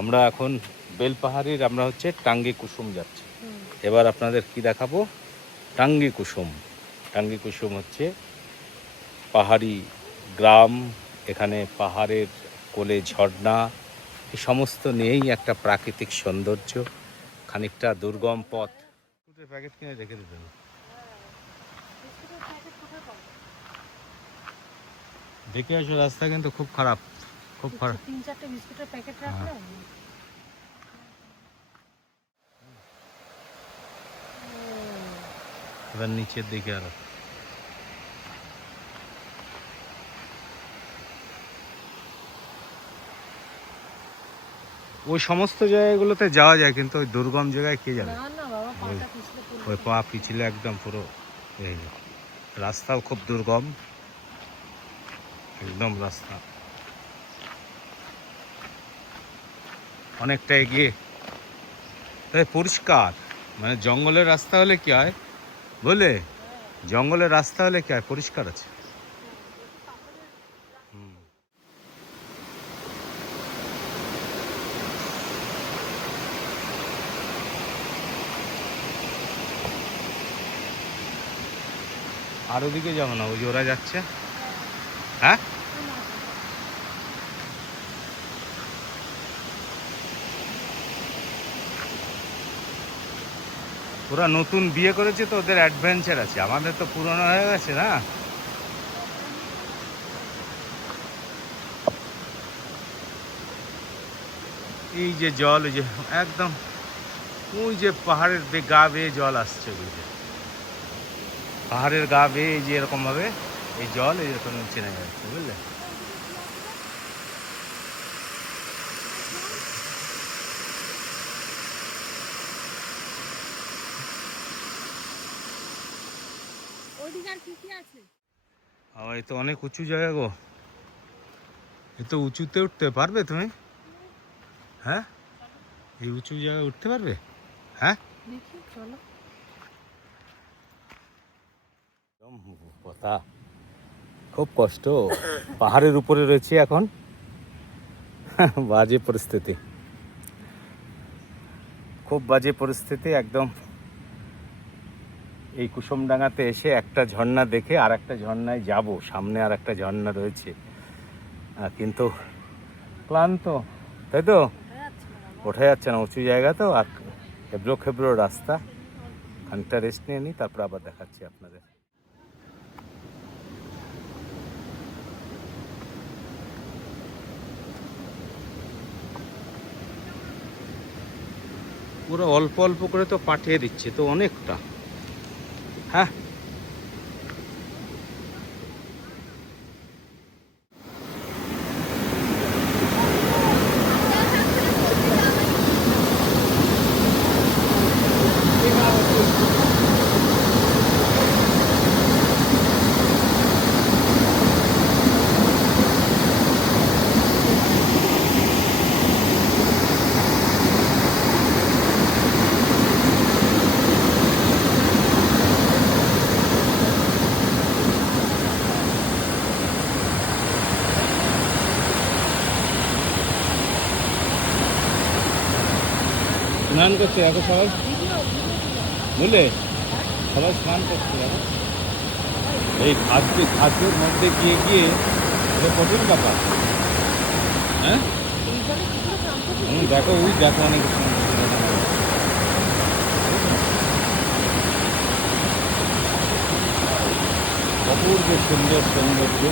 আমরা এখন বেলপাহাড়ির আমরা হচ্ছে টাঙ্গি কুসুম যাচ্ছি। এবার আপনাদের কি দেখাবো, টাঙ্গি কুসুম। টাঙ্গি কুসুম হচ্ছে পাহাড়ি গ্রাম, এখানে পাহাড়ের কোলে ঝর্ণা, এই সমস্ত নিয়েই একটা প্রাকৃতিক সৌন্দর্য, খানিকটা দুর্গম পথ। প্যাকেট কিনে রেখে দিতেন। দেখে আসো, রাস্তা কিন্তু খুব খারাপ, খুব খারাপ। 3-4টে বিস্কুটের প্যাকেট রাখলে এবার নিচের দিকে আরো ওই সমস্ত জায়গাগুলোতে যাওয়া যায়, কিন্তু ওই দুর্গম জায়গায় কে যাবে? ওই পা পিছলে একদম পুরো রাস্তাও খুব দুর্গম, একদম রাস্তা অনেকটা এগিয়ে, তাই পরিষ্কার। মানে জঙ্গলের রাস্তা হলে কি হয় বলে, জঙ্গলের রাস্তা হলে কি হয়, পরিষ্কার আছে। আর ওদিকে যাবো না, ওই যে ওরা যাচ্ছে। হ্যাঁ, ওরা নতুন বিয়ে করেছে তো ওদের অ্যাডভেঞ্চার আছে, আমাদের তো পুরনো হয়ে গেছে না। এই যে জল, ওই যে একদম ওই যে পাহাড়ের গা বেয়ে জল আসছে, ওই যে পাহাড়ের গা বেয়ে এই যে এরকম ভাবে এই জল এরকম নিচে নেমে যাচ্ছে, বুঝলে? এই তো অনেক উঁচু জায়গা গো, এ তো উঁচুতে উঠতে পারবে তুমি? হ্যাঁ, এই উঁচু জায়গায় উঠতে পারবে? হ্যাঁ, কথা খুব কষ্ট, পাহাড়ের উপরে রয়েছে এখন, বাজে পরিস্থিতি, খুব বাজে পরিস্থিতি একদম। এই কুসুমডাঙ্গাতে এসে একটা ঝর্ণা দেখে আর একটা ঝর্ণায় যাব, সামনে আর একটা ঝর্ণা রয়েছে, কিন্তু ক্লান্ত, তাই তো ওঠা যাচ্ছে না, উঁচু জায়গা তো, আর খেবড়ো খেবড়ো রাস্তা। খানিকটা রেস্ট নিয়ে নিই, তারপর আবার দেখাচ্ছি আপনাদের। পুরো অল্প অল্প করে তো পাঠিয়ে দিচ্ছে তো অনেকটা। হ্যাঁ, স্নান করছে এখন সবাই, বুঝলে? সবাই স্নান করছে এখন এই খাদ্যের মধ্যে গিয়ে গিয়ে, এটা কঠিন ব্যাপার। হ্যাঁ, দেখো ওই দেখো অনেক অপূর্ব সুন্দর সৌন্দর্য।